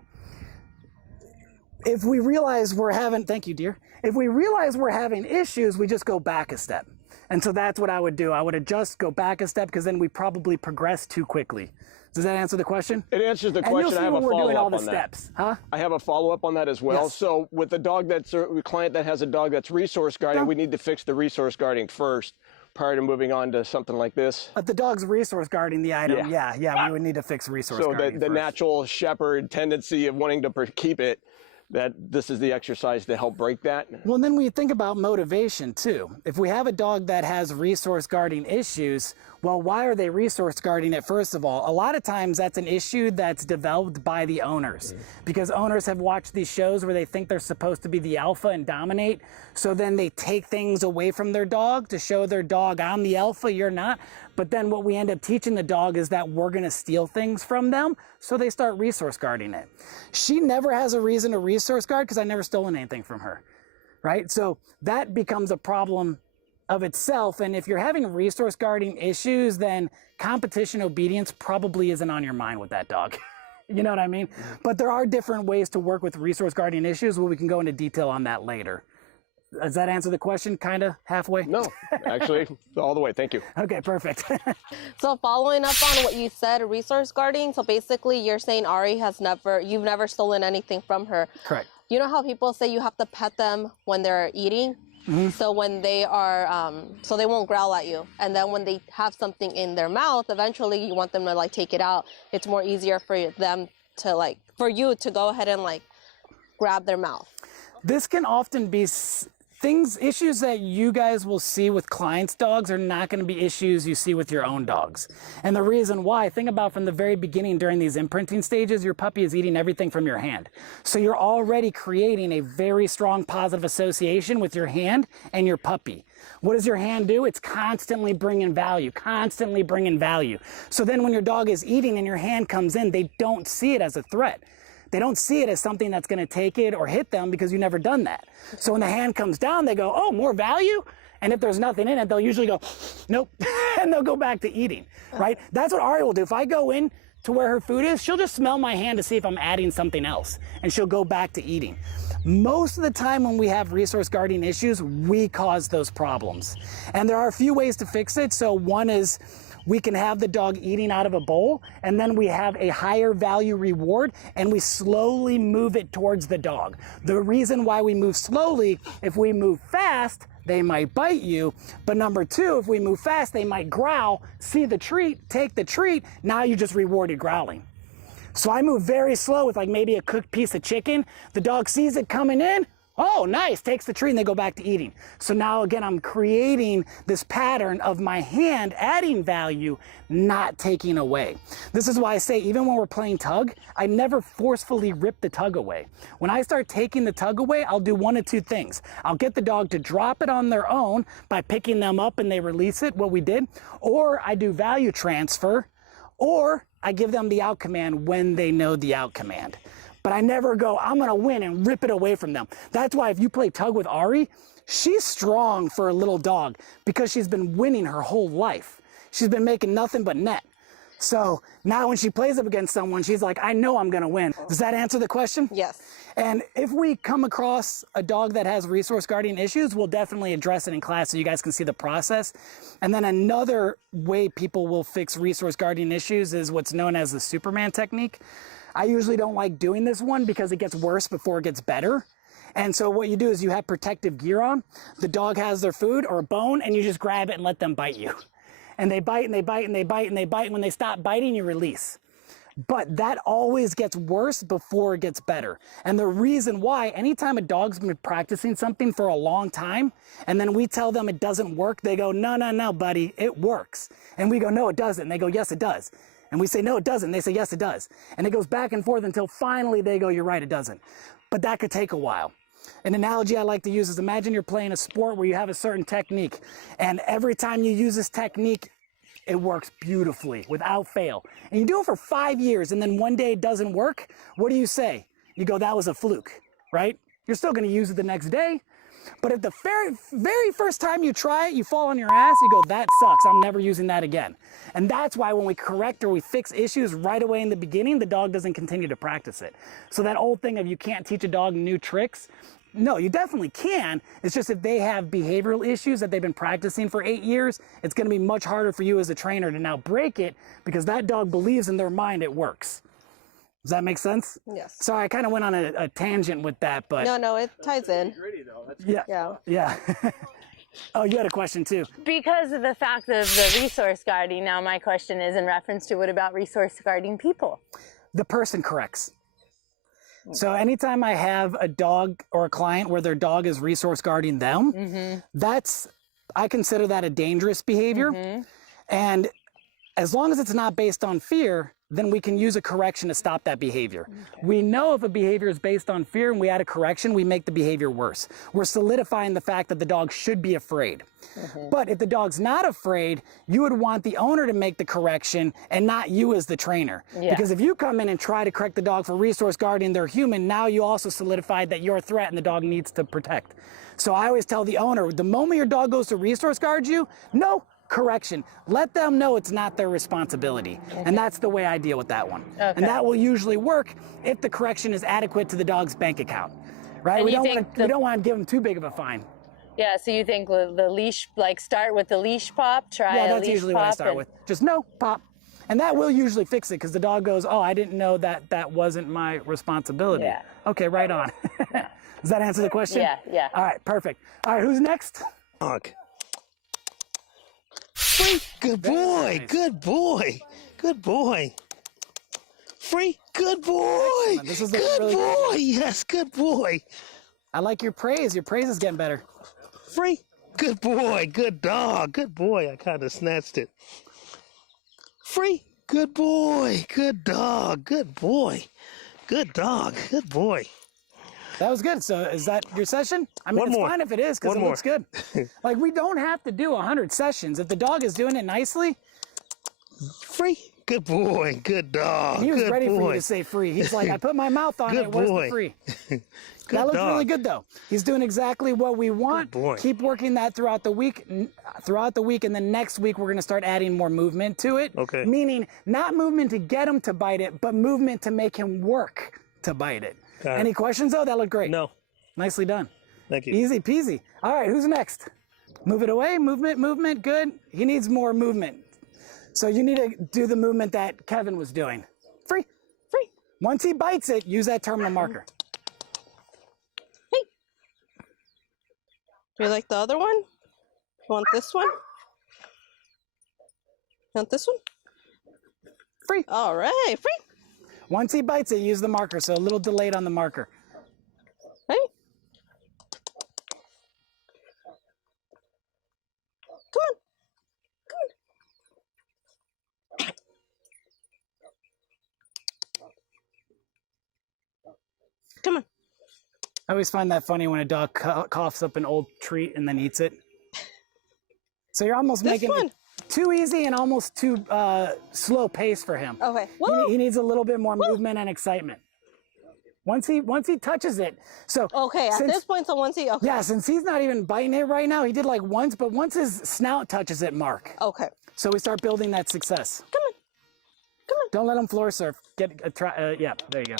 if we realize we're having, thank you, dear. If we realize we're having issues, we just go back a step. And so that's what I would do. I would adjust, go back a step, because then we probably progress too quickly. Does that answer the question? It answers the And question. you'll see I have when a we're doing all follow-up the on that. steps, huh? I have a follow-up on that as well. Yes. So with the dog that's a client that has a dog that's resource guarding, we need to fix the resource guarding first prior to moving on to something like this. But the dog's resource guarding the item, yeah, we would need to fix resource So guarding the first. natural shepherd tendency of wanting to keep it, that this is the exercise to help break that. Well, then we think about motivation too. If we have a dog that has resource guarding issues, well, why are they resource guarding it, first of all? A lot of times that's an issue that's developed by the owners, because owners have watched these shows where they think they're supposed to be the alpha and dominate. So then they take things away from their dog to show their dog, I'm the alpha, you're not. But then what we end up teaching the dog is that we're gonna steal things from them. So they start resource guarding it. She never has a reason to resource guard because I never stolen anything from her, right? So that becomes a problem of itself. And if you're having resource guarding issues, then competition obedience probably isn't on your mind with that dog. You know what I mean? But there are different ways to work with resource guarding issues. Well, we can go into detail on that later. Does that answer the question kind of halfway? No, actually, all the way. Thank you. Okay, perfect. So following up on what you said, resource guarding. So basically you're saying Ari you've never stolen anything from her. Correct. You know how people say you have to pet them when they're eating? So when they are, so they won't growl at you. And then when they have something in their mouth, eventually you want them to like take it out. It's more easier for them to for you to go ahead and like grab their mouth. This can often be issues that you guys will see with clients' dogs are not going to be issues you see with your own dogs. And the reason why, think about from the very beginning during these imprinting stages, your puppy is eating everything from your hand. So you're already creating a very strong positive association with your hand and your puppy. What does your hand do? It's constantly bringing value, constantly bringing value. So then when your dog is eating and your hand comes in, they don't see it as a threat. They don't see it as something that's going to take it or hit them because you've never done that. So when the hand comes down, they go, oh, more value? And if there's nothing in it, they'll usually go, nope, and they'll go back to eating, right? That's what Ari will do. If I go in to where her food is, she'll just smell my hand to see if I'm adding something else, and she'll go back to eating. Most of the time when we have resource guarding issues, we cause those problems. And there are a few ways to fix it. So one is, we can have the dog eating out of a bowl, and then we have a higher value reward, and we slowly move it towards the dog. The reason why we move slowly, if we move fast, they might bite you. But number two, if we move fast, they might growl, see the treat, take the treat, now you just rewarded growling. So I move very slow with like maybe a cooked piece of chicken. The dog sees it coming in, oh, nice, takes the treat, and they go back to eating. So now again, I'm creating this pattern of my hand adding value, not taking away. This is why I say, even when we're playing tug, I never forcefully rip the tug away. When I start taking the tug away, I'll do one of two things. I'll get the dog to drop it on their own by picking them up and they release it, what we did, or I do value transfer, or I give them the out command when they know the out command. But I never go, I'm gonna win and rip it away from them. That's why if you play tug with Ari, she's strong for a little dog because she's been winning her whole life. She's been making nothing but net. So now when she plays up against someone, she's like, I know I'm gonna win. Does that answer the question? Yes. And if we come across a dog that has resource guarding issues, we'll definitely address it in class so you guys can see the process. And then another way people will fix resource guarding issues is what's known as the Superman technique. I usually don't like doing this one because it gets worse before it gets better. And so what you do is you have protective gear on, the dog has their food or a bone, and you just grab it and let them bite you. And they bite and they bite and they bite and they bite, and when they stop biting, you release. But that always gets worse before it gets better. And the reason why, anytime a dog's been practicing something for a long time, and then we tell them it doesn't work, they go, no, no, no, buddy, it works. And we go, no, it doesn't. And they go, yes, it does. And we say, no, it doesn't. They say, yes, it does. And it goes back and forth until finally they go, you're right, it doesn't. But that could take a while. An analogy I like to use is, imagine you're playing a sport where you have a certain technique. And every time you use this technique, it works beautifully, without fail. And you do it for 5 years, and then one day it doesn't work. What do you say? You go, that was a fluke, right? You're still going to use it the next day. But if the very first time you try it, you fall on your ass, you go, that sucks, I'm never using that again. And that's why when we correct or we fix issues right away in the beginning, the dog doesn't continue to practice it. So that old thing of you can't teach a dog new tricks, no, you definitely can. It's just if they have behavioral issues that they've been practicing for 8 years, it's going to be much harder for you as a trainer to now break it because that dog believes in their mind it works. Does that make sense? Yes. Sorry, I kind of went on a tangent with that, but... No, it ties in. Yeah. Oh, you had a question too. Because of the fact of the resource guarding, now my question is in reference to what about resource guarding people? The person corrects. So anytime I have a dog or a client where their dog is resource guarding them, I consider that a dangerous behavior. And as long as it's not based on fear, then we can use a correction to stop that behavior. Okay. We know if a behavior is based on fear and we add a correction, we make the behavior worse. We're solidifying the fact that the dog should be afraid. But if the dog's not afraid, you would want the owner to make the correction and not you as the trainer. Because if you come in and try to correct the dog for resource guarding their human, now you also solidified that you're a threat and the dog needs to protect. So I always tell the owner, the moment your dog goes to resource guard you, no correction. Let them know it's not their responsibility. And that's the way I deal with that one. And that will usually work if the correction is adequate to the dog's bank account, right? And we don't want to give them too big of a fine. Yeah, so you think the leash, like start with the leash pop, try a leash pop? Yeah, that's usually what I start with. Just no, pop. And that will usually fix it because the dog goes, oh, I didn't know that wasn't my responsibility. Yeah. Okay, right on. Does that answer the question? Yeah. All right, perfect. All right, who's next? Dog. Free. Good boy. Nice. Good boy. Good boy. Free. Good boy. This is good really boy. Yes, good boy. I like your praise. Your praise is getting better. Free. Good boy. Good dog. Good boy. I kind of snatched it. Free. Good boy. Good dog. Good boy. Good dog. Good boy. That was good. So is that your session? I mean, One it's more. fine if it is because One it looks good. Like, we don't have to do 100 sessions. If the dog is doing it nicely, Free. Good boy. Good dog. he was good ready boy. for you to say free. He's like, I put my mouth on Good it. Where's boy. the free? Good That looks dog. really good, though. He's doing exactly what we want. Good boy. Keep working that throughout the week. And then next week, we're going to start adding more movement to it. Okay. Meaning, not movement to get him to bite it, but movement to make him work to bite it. Got it. Any questions, though? That looked great. No. Nicely done. Thank you. Easy peasy. All right, who's next? Move it away. Movement. Good. He needs more movement. So you need to do the movement that Kevin was doing. Free. Once he bites it, use that terminal marker. Hey. Do you like the other one? You want this one? You want this one? Free. All right, free. Once he bites it, use the marker. So a little delayed on the marker. Hey. Come on. Come on. I always find that funny when a dog coughs up an old treat and then eats it. So you're almost This making one. it too easy and almost too slow pace for him. Okay. He, Woo. he needs a little bit more movement and excitement. Once he touches it, so Okay, at this point, so once he, okay. yeah, since he's not even biting it right now, he did like once, but once his snout touches it, Mark. Okay. So we start building that success. Come on. Come on. Don't let him floor surf. Get a try. Yeah, there you go.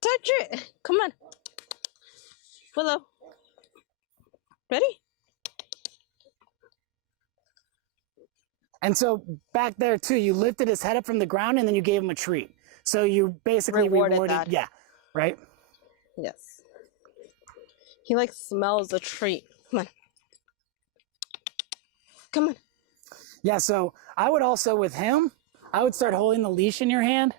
Touch it. Come on. Willow. Ready? And so back there too, you lifted his head up from the ground and then you gave him a treat. So you basically Rewarded that. yeah, right? Yes. He like smells the treat. Come on. Come on. Yeah, so I would also with him, I would start holding the leash in your hand.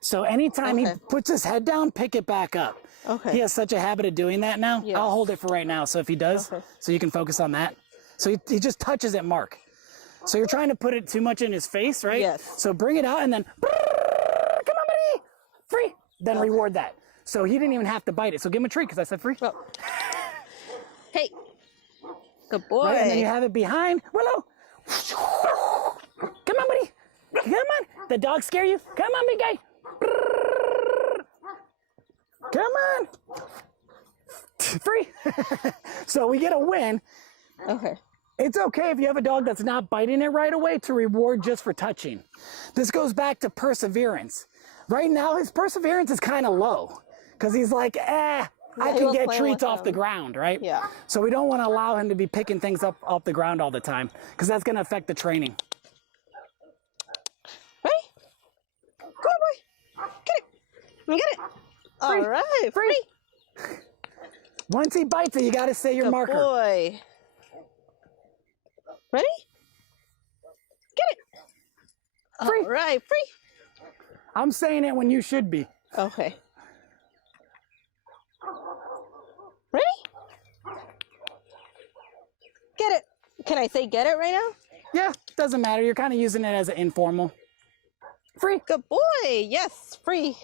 So anytime he Okay. puts his head down, pick it back up. Okay. He has such a habit of doing that now. Yes. I'll hold it for right now. So if he does, Okay. so you can focus on that. So he just touches it, Mark. So you're trying to put it too much in his face, right? Yes. So bring it out and then, come on, buddy, free. Then Okay. reward that. So he didn't even have to bite it. So give him a treat because I said free. Oh. Hey. Good boy. Right? And then you have it behind. Willow. Come on, buddy. Come on. The dog scare you? Come on, big guy. Come on. Free. So we get a win. Okay. It's okay if you have a dog that's not biting it right away to reward just for touching. This goes back to perseverance. Right now, his perseverance is kind of low because he's like, I he can was get playing treats with off the them. ground, right? Yeah. So we don't want to allow him to be picking things up off the ground all the time because that's going to affect the training. Ready? Come on, boy. Get it. Let me get it. All right. Free. Once he bites it, you got to say your Good marker. boy. Ready? Get it. Free. All right. Free. I'm saying it when you should be. Okay. Ready? Get it. Can I say get it right now? Yeah, doesn't matter. You're kind of using it as an informal. Free. Good boy. Yes. Free.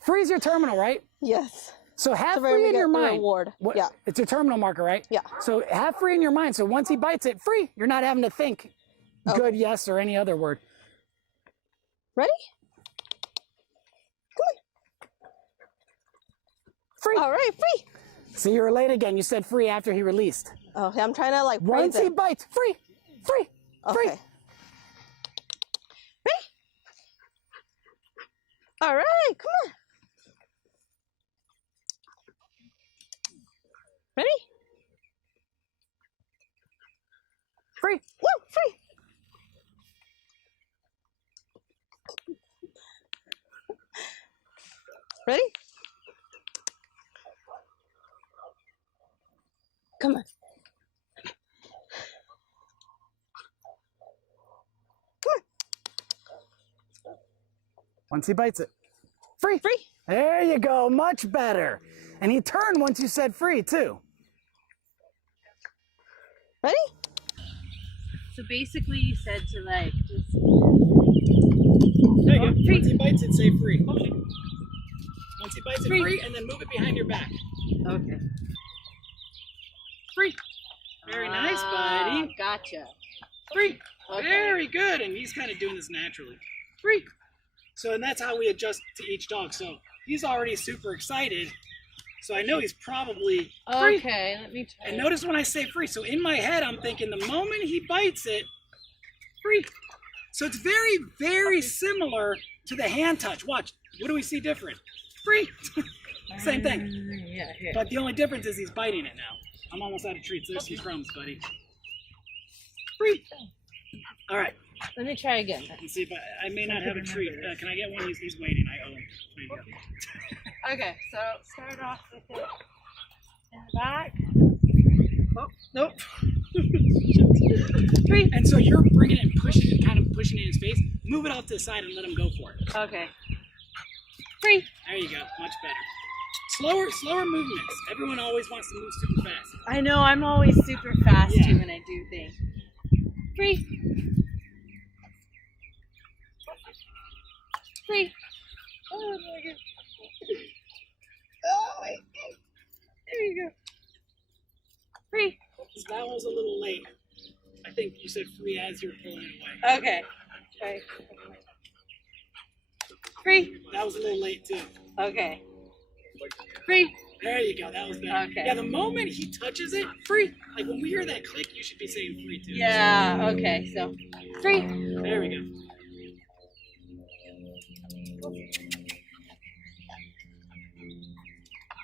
Free's your terminal, right? Yes. So have So where free we in get your the mind. reward. Yeah. It's your terminal marker, right? Yeah. So have free in your mind. So once he bites it, free. You're not having to think Okay. good, yes, or any other word. Ready? Free. All right. Free. See, you were late again. You said free after he released. Okay. I'm trying to like praise Once he it. bites, free. Free. Free. Okay. Ready? All right. Come on. Ready? Free. Woo! Free. Ready? Come on. Come on. Once he bites it, free. Free. There you go, much better. And he turned once you said free too. Ready? So basically you said to like just... There you go. Once he bites it, say free. Once he bites it, free, and then move it behind your back. Okay. Free. Very nice, buddy. Gotcha. Free. Okay. Very good. And he's kind of doing this naturally. Free. So, and that's how we adjust to each dog. So he's already super excited. So I know he's probably free. Okay, let me try. And notice when I say free. So in my head, I'm thinking the moment he bites it, free. So it's very, very similar to the hand touch. Watch. What do we see different? Free. Same thing. Yeah, here. But the only difference is he's biting it now. I'm almost out of treats. There's some crumbs, buddy. Free. All right. Let me try again. Let's see if I may not have a treat. Can I get one? He's waiting. I owe him. There you go. Okay, so start off with it in the back. Oh, nope. Free. And so you're bringing it and pushing it, kind of pushing it in his face. Move it off to the side and let him go for it. Okay. Free. There you go. Much better. Slower movements. Everyone always wants to move super fast. I know, I'm always super fast too when I do things. Free. Free. Oh my god. Oh my god. There you go. Free. So that was a little late. I think you said free as you're pulling it away. Okay. Try. Free. That was a little late too. Okay. Free. There you go. That was better. Okay. Yeah, the moment he touches it, free. Like when we hear that click, you should be saying free too. Yeah, okay, so free. There we go.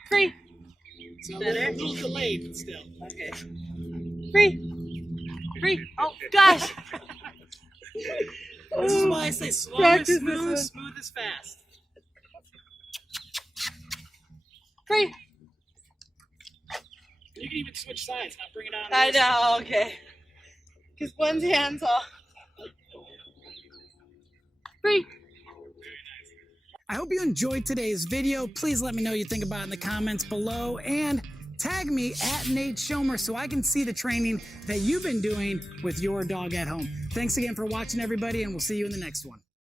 Free. So a little delayed, but still. Okay. Free. Free. Oh gosh. This is why I say slow is Practice smooth, this smooth is fast. Free. You can even switch sides, not bring it on. I know, okay. Because one's hands off. Free. I hope you enjoyed today's video. Please let me know what you think about it in the comments below and tag me at Nate Schomer so I can see the training that you've been doing with your dog at home. Thanks again for watching, everybody, and we'll see you in the next one.